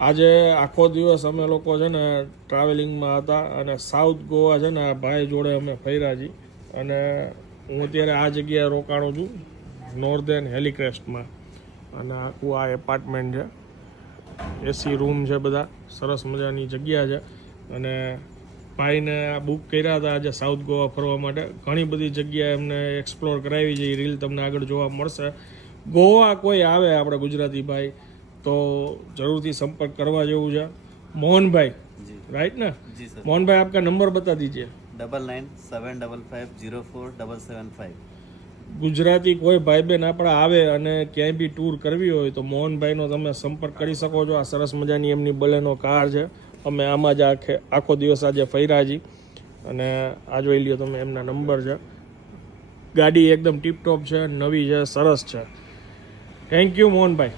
આજે આખો દિવસ અમે લોકો છે ને ટ્રાવેલિંગમાં હતા અને સાઉથ ગોવા છે ને આ ભાઈ જોડે અમે ફર્યા છીએ અને હું અત્યારે આ જગ્યાએ રોકાણો છું નોર્ધન હેલિક્રેસ્ટમાં અને આખું આ એપાર્ટમેન્ટ છે, એસી રૂમ છે, બધા સરસ મજાની જગ્યા છે અને ભાઈને આ બુક કર્યા હતા આજે સાઉથ ગોવા ફરવા માટે. ઘણી બધી જગ્યાએ એમને એક્સપ્લોર કરાવી છે, એ રીલ તમને આગળ જોવા મળશે. ગોવા કોઈ આવે આપણે ગુજરાતી ભાઈ તો જરૂरથી संपर्क करवा જેવું છે. मोहनभाई राइट ना? जी सर। मोहनभाई आपका नंबर बता दीजिए। 9975550775। ગુજરાતી કોઈ ભાઈ બહેન આપણા આવે અને ક્યાંય બી ટૂર કરવી હોય તો મોહનભાઈનો તમે સંપર્ક કરી શકો છો. આ સરસ મજાની એમની બલેનો કાર છે. અમે આમાં જ આખો દિવસ આજે ફર્યા છીએ અને આ જોઈ લ્યો તમે એમના નંબર છે. ગાડી એકદમ ટીપટોપ છે, નવી છે, સરસ છે. Thank you Mohanbhai.